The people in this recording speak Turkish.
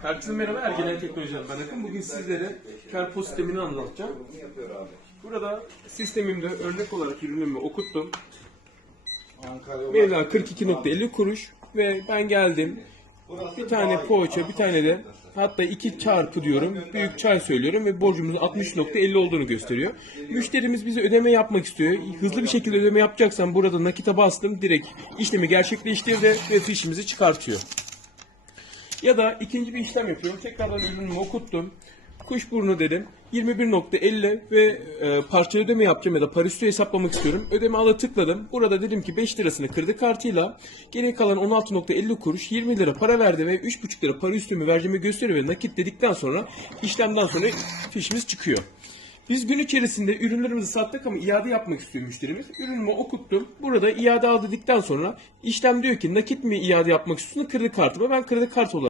Herkese merhaba Ergelen Teknoloji'den ben Akın. Bugün sizlere Kerpo sistemini anlatacağım. Burada sistemimde örnek olarak ürünümü okuttum. Mevla 42.50 kuruş ve ben geldim. Bir tane poğaça, bir tane de hatta iki çarpı diyorum. Büyük çay söylüyorum ve borcumuzun 60.50 olduğunu gösteriyor. Müşterimiz bize ödeme yapmak istiyor. Hızlı bir şekilde ödeme yapacaksan burada nakite bastım. Direkt işlemi gerçekleştirdi ve fişimizi çıkartıyor. Ya da ikinci bir işlem yapıyorum. Tekrardan ürünümü okuttum. Kuşburnu dedim. 21.50 ve e, parça ödeme yapacağım ya da para üstü hesaplamak istiyorum. Ödeme ala tıkladım. Burada dedim ki 5 lirasını kredi kartıyla geriye kalan 16.50 kuruş 20 lira para verdi ve 3.5 lira para üstümü vereceğimi gösteriyor ve nakit dedikten sonra işlemden sonra fişimiz çıkıyor. Biz gün içerisinde ürünlerimizi sattık ama iade yapmak istiyor müşterimiz. Ürünümü okuttum. Burada iade al dedikten sonra işlem diyor ki nakit mi iade yapmak istiyorsun kredi kartı mı? Ben kredi kartı olarak